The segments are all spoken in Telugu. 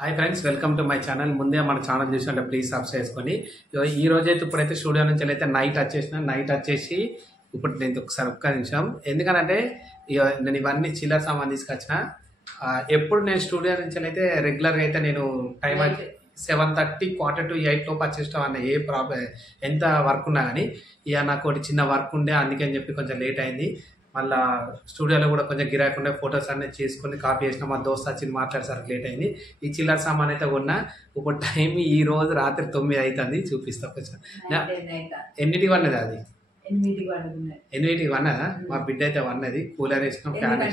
Hi friends, welcome to my channel. ముందే మన ఛానల్ చూసినట్టు ప్లీజ్ సబ్స్క్రైబ్ చేసుకోండి. ఈ రోజైతే ఇప్పుడైతే స్టూడియో నుంచి అయితే నైట్ వచ్చేసి ఇప్పుడు నేను ఒకసారి ఒక్క నిమిషం, ఎందుకనంటే నేను ఇవన్నీ చిల్లర సామాన్ తీసుకొచ్చిన. ఎప్పుడు నేను స్టూడియో నుంచి అయితే రెగ్యులర్గా అయితే నేను టైం అయితే 7:30 quarter to 8 లోపు వచ్చేస్తాం అన్న. ఏ ప్రాబ్లం ఎంత వర్క్ ఉన్నా కానీ ఇక నాకు ఒకటి చిన్న వర్క్ ఉండే, అందుకని చెప్పి కొంచెం లేట్ అయింది. మళ్ళీ స్టూడియోలో కూడా కొంచెం గిరాకీ ఉండే, ఫొటోస్ అన్నీ చేసుకుని కాపీ చేసిన. మా దోస్త్ వచ్చి మాట్లాడేసరికి లేట్ అయింది. ఈ చిల్లర సామాన్ అయితే కొన్నా. ఇప్పుడు టైం ఈ రోజు రాత్రి 9 అవుతుంది. చూపిస్తా కొంచెం. ఎన్నిటికి వన్నది అది? 8కి వన్నదా? మా బిడ్డ అయితే వన్నది. కూలర్ వేసినాం, ఫ్యాన్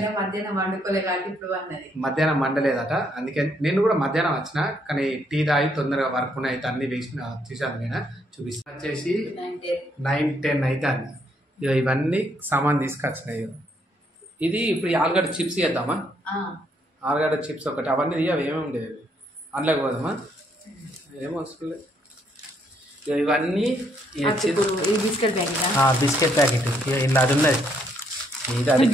మధ్యాహ్నం వండలేదట. అందుకని నేను కూడా మధ్యాహ్నం వచ్చిన, కానీ టీ తాగి తొందరగా వర్క్ ఉన్నాయి అయితే అన్ని వేసిన చూసాను. నేను చూపిస్తా వచ్చేసి 9-10 అవుతుంది. ఇవన్నీ సామాన్ తీసుకొచ్చినాయి. ఇది ఇప్పుడు ఆలుగడ్డ చిప్స్ చేద్దామా? ఆలుగడ్డ చిప్స్ ఒకటి, అవన్నీ అవి ఏమేమి ఉండేవి అందులోకి పోదామా? ఏమో వస్తుంది. ఇవన్నీ బిస్కెట్ ప్యాకెట్ ఇలా అది ఉన్నది. ఇది అది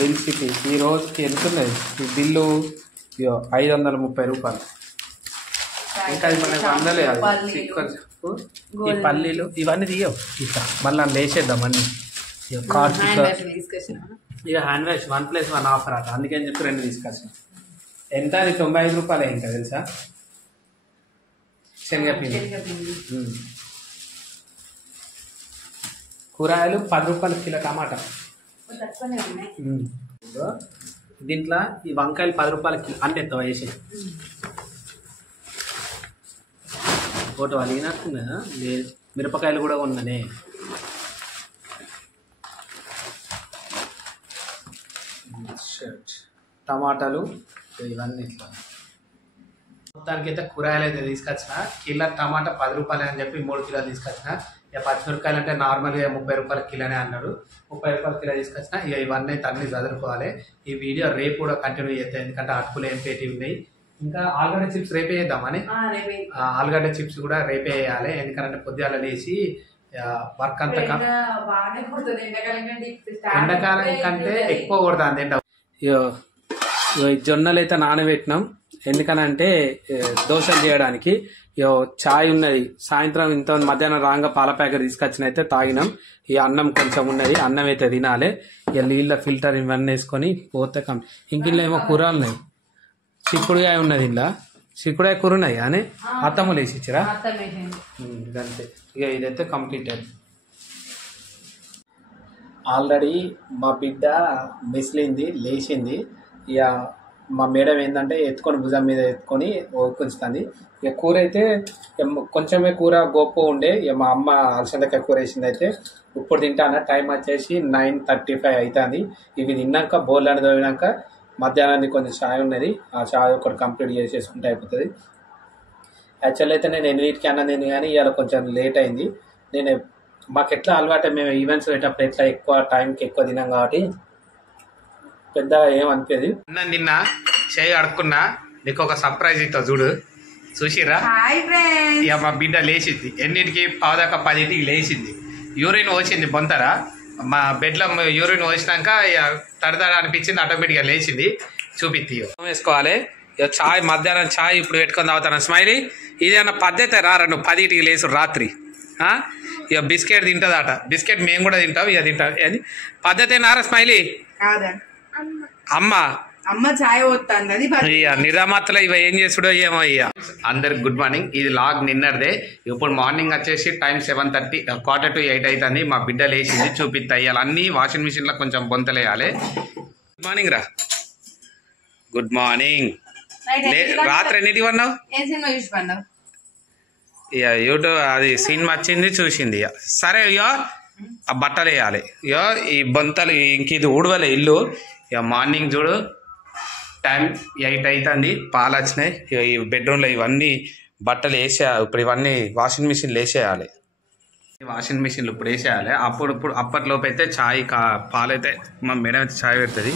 బిల్ షీట్. ఈ రోజుకి ఎంత ఉన్నది ఈ బిల్లు? 530 రూపాయలు. ఇంకా అది మనకు అందలే. అది చెప్పు. ఈ పల్లీలు ఇవన్నీ తీయవు. ఇట్లా మళ్ళీ వేసేద్దాం అన్ని. కార్తీక ఇక హ్యాండ్ వాష్ 1+1 ఆఫర్ అట, అందుకని చెప్పి 2 తీసుకొచ్చాం. ఎంత? అది 95 రూపాయలే. ఇంకా తెలుసా? శనగపిండి. కూరగాయలు 10 రూపాయలు కిలో. టమాటా దీంట్లో ఈ వంకాయలు 10 రూపాయల కిలో. అంటే ఎంత వేసి ఫోటో అలిగినట్టున్నా. మిరపకాయలు కూడా ఉన్నానే. టమాటాలు ఇవన్నీ ఇట్లా. మొత్తానికి అయితే కూరగాయలు అయితే తీసుకొచ్చిన. కిలో టమాటా 10 రూపాయలు అని చెప్పి 3 కిలోలు తీసుకొచ్చిన. ఇక పచ్చిమిరపకాయలు అంటే నార్మల్గా 30 రూపాయల కిలోనే అన్నాడు. 30 రూపాయల కిలో తీసుకొచ్చిన. ఇక ఇవన్నీ అయితే అన్ని చదువుకోవాలి. ఈ వీడియో రేపు కూడా కంటిన్యూ చేస్తాయి, ఎందుకంటే అటుకులు ఏం పేటి ఉన్నాయి. ఇంకా ఆలుగడ్డ చిప్స్ రేపే చేద్దామని. ఆలుగడ్డ చిప్స్ కూడా రేపే వేయాలి, ఎందుకంటే పొద్దుగాల లేచి వర్క్ అంతా ఎండాకాలం కంటే ఎక్కువ కొడుతుంది. జొన్నలు అయితే నానబెట్టినాం, ఎందుకనంటే దోశలు చేయడానికి. చాయ్ ఉన్నది. సాయంత్రం ఇంత మధ్యాహ్నం రాగా పాల ప్యాకెట్ తీసుకొచ్చిన అయితే తాగినాం. ఈ అన్నం కొంచెం ఉన్నది, అన్నం అయితే తినాలి. ఇక నీళ్ళ ఫిల్టర్ ఇవన్నీ వేసుకొని పోతే ఇంక ఏమో కూరలు ఉన్నాయి. చిక్కుడుగాయ ఉన్నది, ఇలా చిక్కుడుగాయ కూర ఉన్నాయి కానీ అత్తమ్మలు వేసి ఇచ్చిరా. ఇదంతే. ఇక ఇదైతే కంప్లీట్ అయింది. ఆల్రెడీ మా బిడ్డ మెసిలింది, లేచింది. ఇక మా మేడం ఏంటంటే ఎత్తుకొని భుజం మీద ఎత్తుకొని కొంచుతుంది. ఇక కూర అయితే కొంచెమే కూర గొప్ప ఉండే. ఇక మా అమ్మ అలసందకాయ కూర వేసింది అయితే ఇప్పుడు తింటాను. టైం వచ్చేసి 9:35 అవుతుంది. ఇవి తిన్నాక బోర్లని తోవినాక మధ్యాహ్నానికి కొంచెం ఛాయ్ ఉన్నది, ఆ ఛాయ్ ఒకటి కంప్లీట్ చేసేసుకుంటే అయిపోతుంది. యాక్చువల్ అయితే నేను 8కి అన్నది కానీ ఇవాళ కొంచెం లేట్ అయింది. నేను మాకు ఎట్లా అలవాటు, మేము ఈవెంట్స్ పెట్టేటప్పుడు ఎట్లా ఎక్కువ టైంకి ఎక్కువ తినాం కాబట్టి పెద్దగా ఏమనిపించదు. అన్నం తిన్నా, చేయి అడుక్కున్నా. నీకు ఒక సర్ప్రైజ్ ఇస్తా చూడు. చూసిరా? ఇక మా బిడ్డ లేచింది. ఎన్నింటికి? 9:10కి లేచింది. యూరిన్ వచ్చింది బొంతరా. మా బెడ్లో యూరిన్ వచ్చినాక తడతడ అనిపించింది, ఆటోమేటిక్గా లేచింది. చూపిద్ది వేసుకోవాలి. ఇక చాయ్, మధ్యాహ్నం చాయ్ ఇప్పుడు పెట్టుకొని తాగుతాను. స్మైలీ, ఇదేమన్నా పద్ధతి రారా? నువ్వు 10కి లేచు రాత్రి. ఇక బిస్కెట్ తింటుందట. బిస్కెట్ మేము కూడా తింటాం, ఇక తింటాం. అది పద్ధతి నారా స్మైలీ? అమ్మ చాయ్ పోతుంది. ఇక నిరామాత్రలో ఇవి ఏం చేసుడో ఏమో. ఇక అందరికి గుడ్ మార్నింగ్. ఇది లాగ్ నిన్నదే. ఇప్పుడు మార్నింగ్ వచ్చేసి టైం 7:30, quarter to 8 అవుతుంది. మా బిడ్డ లేచింది, చూపిస్తా. ఇవాళ అన్ని వాషింగ్ మిషన్ లో కొంచెం బొంతలేయాలి. గుడ్ మార్నింగ్ రా. Good morning. రాత్రి ఎన్నిటికి పన్నావు? ఇక యూట్యూబ్ అది సినిమా వచ్చింది, చూసింది. ఇక సరే, ఇయో ఆ బట్టలు వేయాలి. ఇయో ఈ బొంతలు ఇంక ఇది ఊడవలే ఇల్లు. ఇక మార్నింగ్ చూడు, టైం 8 అవుతుంది. పాలు వచ్చినాయి. ఈ బెడ్రూమ్లో ఇవన్నీ బట్టలు వేసేయాలి. ఇప్పుడు ఇవన్నీ వాషింగ్ మిషన్లు వేసేయాలి. వాషింగ్ మిషన్లు ఇప్పుడు వేసేయాలి. అప్పట్లోపు అయితే ఛాయ్ పాలైతే మా మేడం అయితే ఛాయ్ పెడుతుంది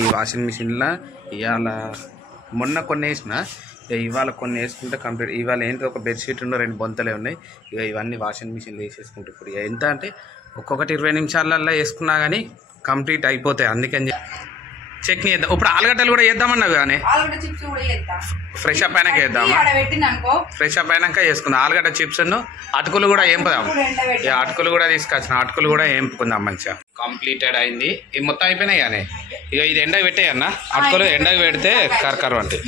ఈ వాషింగ్ మిషన్లో. ఇవాళ మొన్న కొన్ని వేసిన, ఇవాళ కొన్ని వేసుకుంటే కంప్లీట్. ఇవాళ ఏంటి, ఒక బెడ్షీట్ 2 బొంతలే ఉన్నాయి. ఇక ఇవన్నీ వాషింగ్ మిషన్లు వేసేసుకుంటే ఇప్పుడు ఎంత అంటే ఒక్కొక్కటి 20 నిమిషాలల్లో వేసుకున్నా కానీ కంప్లీట్ అయిపోతాయి. అందుకని చట్నీ వేద్దాం. ఇప్పుడు ఆలుగడ్డలు కూడా వేద్దామన్నావు కానీ ఫ్రెష్ అప్ అయినాక వేద్దామా? ఫ్రెష్ అప్ అయినాక వేసుకుందాం. ఆలుగడ్డ చిప్స్ అటుకులు కూడా వేంపుదాం. అటుకులు కూడా తీసుకొచ్చిన, అటుకులు కూడా వేంపుకుందాం మంచిగా. కంప్లీటెడ్ అయింది. ఇది మొత్తం అయిపోయినాయి కానీ ఇక ఇది ఎండకు పెట్టేయన్నా. అటుకులు ఎండకు పెడితే కరకర అంటే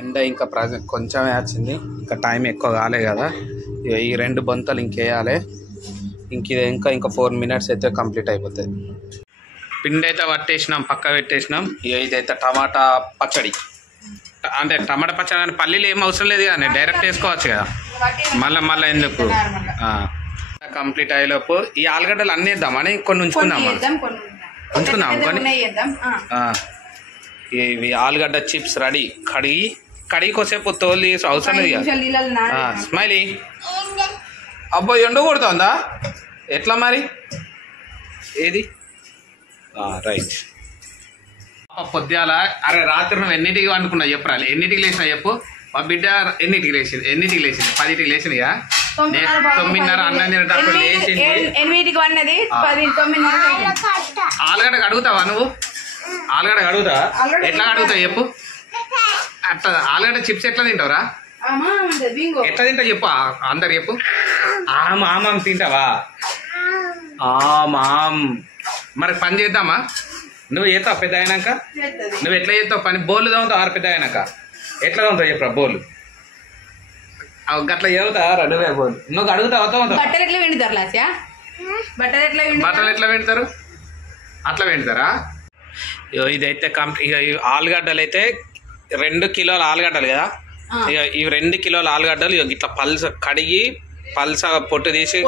ఎండ ఇంకా ప్రజెంట్ కొంచెమే వచ్చింది, ఇంకా టైం ఎక్కువ కాలే కదా. ఇక ఈ 2 బొంతలు ఇంకేయాలి. ఇంకా 4 minutes అయితే కంప్లీట్ అయిపోతుంది. పిండి అయితే పట్టేసినాం, పక్క పెట్టేసినాం. ఇక ఇదైతే టమాటా పచ్చడి. అంటే టమాటా పచ్చడి కానీ పల్లీలు ఏం అవసరం లేదు కానీ డైరెక్ట్ వేసుకోవచ్చు కదా, మళ్ళీ ఎందుకు. కంప్లీట్ అయ్యేలోపు ఈ ఆలుగడ్డలు అన్నీ వేద్దామని కొన్ని ఉంచుకుందామా? కొన్ని. ఇవి ఆలుగడ్డ చిప్స్ రెడీ. కడిగి కొసేపు తోలు తీసి అవసరం లేదు. స్మైలీ అబ్బో ఎండ కొడుతుందా ఎట్లా మరి? ఏది రైట్. పొద్దుగాల అరే రాత్రి నువ్వు ఎన్నింటికి అనుకున్నావు చెప్పరా? ఎన్నింటికి లేచినా చెప్పు. మా బిడ్డ ఎన్నింటికి లేచింది? 10కి లేచిందిగా. 9:30 అన్నం తినేటప్పుడు లేచింది. ఆలుగడ్డ కడుగుతావా నువ్వు? ఆలుగడ్డ కడుగుతావా? ఎట్లా కడుగుతావు చెప్పు. అట్లా ఆలుగడ్డ చిప్స్ ఎట్లా తింటావురా? ఎట్లా తింటావు చెప్పు, అందరు చెప్పు. ఆమాం తింటావా? ఆమాం. మరి పని చేద్దామా? నువ్వు చేస్తావు పెద్ద అయినాక? నువ్వు ఎట్లా చేస్తావు పని? బోర్లు తోముతావు ఆరు పెద్ద అయినాక? ఎట్లా తోముతావు చెప్పరా బోర్లు? అట్లా చదువుతారా నువ్వే బోర్లు? నువ్వు అడుగుతావు తోముతావు. బట్టలు ఎట్లా వెండుతారు? అట్లా వెండుతారా? ఇదైతే ఇక ఆలుగడ్డలు అయితే 2 కిలోల ఆలుగడ్డలు కదా. ఇక ఇవి 2 కిలోల ఆలుగడ్డలు ఇట్లా కడిగి పల్స పొట్టు తీసి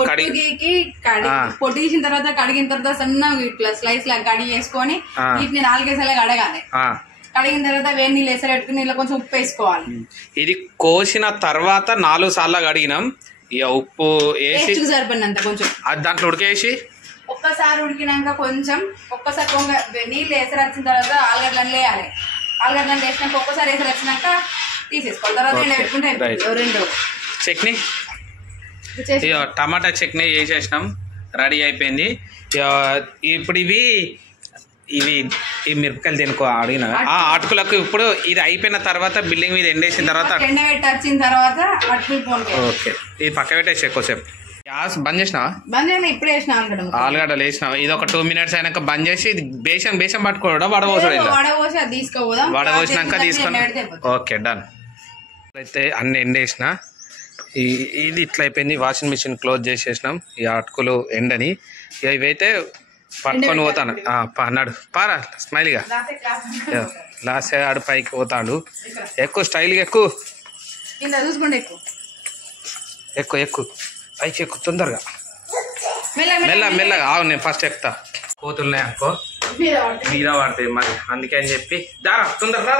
పొట్టు తీసిన తర్వాత కడిగిన తర్వాత సన్నగా ఇట్లా స్లైస్ లాగా కడిగి వేసుకొని వీటిని 4 కేసాలు కడగాలి. కడిగిన తర్వాత వేడి నీళ్ళు వేసారి పెట్టుకుని ఇలా కొంచెం ఉప్పు వేసుకోవాలి. ఇది కోసిన తర్వాత 4 సార్లు కడిగినాం. ఇక ఉప్పు వేసి సరిపడినంత కొంచెం దాంట్లో ఉడికేసి ఒక్కసారి ఉడికినాక ఒక్కసారి నీళ్ళు వేసారి వచ్చిన తర్వాత ఆలుగడ్డలను వేయాలి. ఆలుగడ్డలను వేసినాక ఒక్కసారి వేసారి వచ్చినాక తీసేసుకోవాలి. తర్వాత పెట్టుకుంటే 2 చట్నీ టమాటా చట్నీ వేసేసినాం, రెడీ అయిపోయింది. ఇప్పుడు ఇవి ఈ మిరపకాయలు తినుకో అడిగిన అటుకులకు. ఇప్పుడు ఇది అయిపోయిన తర్వాత బిల్డింగ్ మీద ఎండేసిన తర్వాత వచ్చిన తర్వాత ఓకే ఇది పక్క పెట్టేసి ఎక్కువసేపు. గ్యాస్ బంద్ చేసినావా? ఇప్పుడు వేసిన ఆలుగడ్డలు వేసినావు. ఇది ఒక 2 minutes అయినాక బంద్ చేసి బేసం పట్టుకోవడం వడపోసినాక తీసుకొని ఓకే డన్. అయితే అన్ని ఎండేసిన. ఇది ఇట్లా అయిపోయింది. వాషింగ్ మిషన్ క్లోజ్ చేసేసినాం. ఈ అటుకులు ఎండని. ఇవైతే పట్టుకొని పోతాను. అన్నాడు పారా స్మైల్గా. లాస్ట్ ఆడు పైకి పోతాడు. ఎక్కువ స్టైల్గా ఎక్కువ పైకి ఎక్కువ తొందరగా మెల్లగా. నేను ఫస్ట్ ఎక్కుతా. కోతులున్నాయి అనుకో మీద పడతాయి మరి, అందుకే అని చెప్పి దారా తొందరగా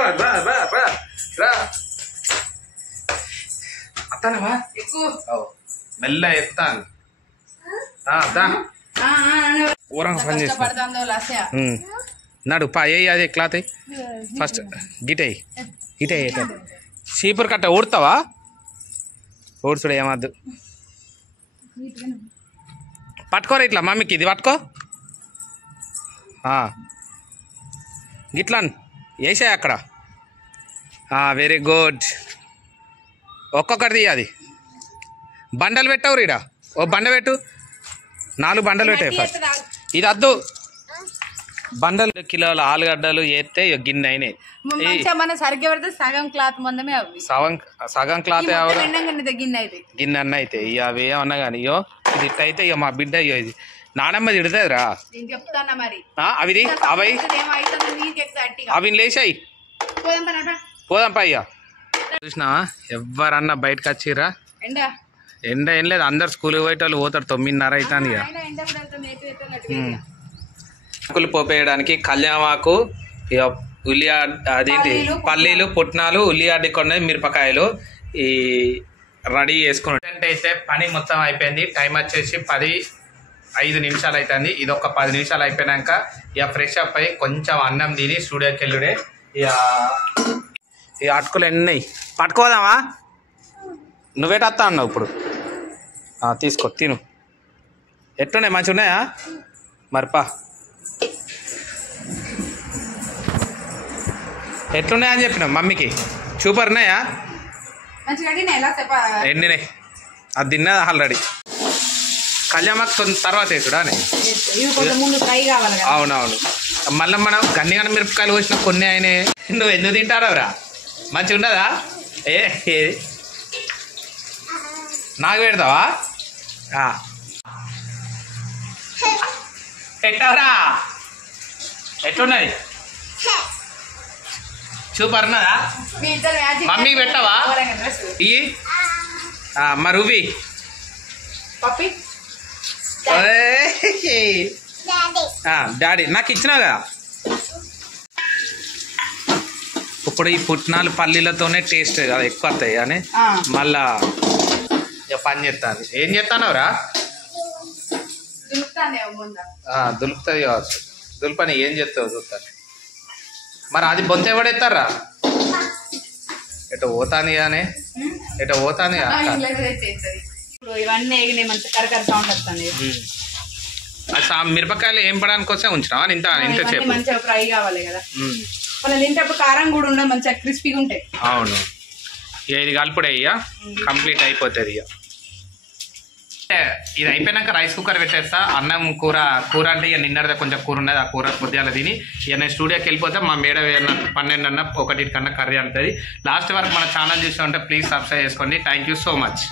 రా అత్తానవా ఎక్కువ మెల్ల ఎక్కుతాను. ఊరంగా పని చేస్తా నాడు అదే క్లాత్ ఫస్ట్ గిటే చీపురు కట్ట ఊడతావా? ఊడ్చుడు ఏమద్దు. పట్టుకోరా ఇట్లా మమ్మీకి ఇది పట్టుకో. గిట్లా వేసాయి అక్కడ. Very good. ఒక్కొక్కటి తీయాది. బండలు పెట్టావు రీడా. ఓ బండ పెట్టు. 4 బండలు పెట్టాయి ఫస్ట్. ఇది వద్దు. బండలు కిలోల ఆలుగడ్డలు వేస్తే గిన్నె అయినాయి. సగం క్లాత్ గిన్నె అన్న అయితే ఇక అవి ఏమన్నా కానీ ఇయో ఇది ఇట్ట అయితే ఇక మా బిడ్డ ఇయో ఇది నానమ్మ తిడుతుందిరా. అవి లేచాయి. పోదాంపా ఇక. చూసినావా ఎవరన్నా బయటకు వచ్చిర్రా? ఎండ ఏం లేదు, అందరు స్కూల్కి పోయేటోళ్ళు పోతారు. 9:30 అవుతుంది ఇక. ఆకులు పోపేయడానికి కళ్యామాకు, అదేంటి పల్లీలు, పుట్నాలు, ఉల్లిగడ్డ కొన్ని మిరపకాయలు ఈ రెడీ చేసుకున్నాడు. అయితే పని మొత్తం అయిపోయింది. టైం వచ్చేసి 10:05 నిమిషాలు అవుతుంది. ఇది ఒక 10 నిమిషాలు అయిపోయినాక ఇక ఫ్రెష్ అప్ అయ్యి కొంచెం అన్నం తిని స్టూడియోకి వెళ్ళుడే. ఇక అటుకులు ఎన్ని పట్టుకోదామా? నువ్వేటత్తా అన్నావు ఇప్పుడు. తీసుకో తిను. ఎట్లున్నాయి? మంచిగా ఉన్నాయా? మరిపా ఎట్లున్నాయని చెప్పినావు మమ్మీకి? సూపర్ ఉన్నాయా? మంచిగా ఎండినాయి. అది తిన్నది ఆల్రెడీ. కళ్యాణకు తర్వాత వేసుడా అవునవును. మళ్ళీ మనం గన్నిగన మిరపకాయలు వచ్చిన కొన్ని అయినాయి. నువ్వు ఎందుకు తింటారవరా? మంచిగా ఉన్నదా? నాకు పెడతావా? పెట్టవరా? ఎట్లున్నది? సూపర్ ఉన్నదా? మమ్మీకి పెట్టవా? ఇవి మా రూబీ డాడీ నాకు ఇచ్చినావు కదా. ఇప్పుడు ఈ పుట్నాలు పల్లీలతోనే టేస్ట్ కదా ఎక్కువ వస్తాయి కానీ మళ్ళా పని చేస్తాను. ఏం చేస్తానవరా? దులుపుతుంది కావచ్చు. దులుపని ఏం చేస్తావు చూస్తాను. మరి అది బొంత ఎవడెత్తారా? ఎటు పోతాని కానీ ఎటు పోతాని. ఇవన్నీ మంచి కరకర సౌండ్ వస్తుంది. మిరపకాయలు ఏం పడానికి వస్తే ఉంచినావా? ఇంత ఇంతసేపు మంచిగా ఫ్రై కావాలి కదా. మనం తింటప్పుడు కారం కూడా ఉండదు, మంచిగా క్రిస్పీగా ఉంటాయి. అవును. ఇది కలుపుడే ఇక కంప్లీట్ అయిపోతుంది. ఇక ఇది అయిపోయినాక రైస్ కుక్కర్ పెట్టేస్తా. అన్నం కూర అంటే ఇక నిన్నటిదా కొంచెం కూర ఉన్నది. ఆ కూర పొద్దుగాల తిని ఇక నేను స్టూడియోకి వెళ్ళిపోతే మా మేడ 12 కన్నా కర్రీ అంటుంది. లాస్ట్ వరకు మన ఛానల్ చూసి ఉంటే ప్లీజ్ సబ్స్క్రైబ్ చేసుకోండి. Thank you so much.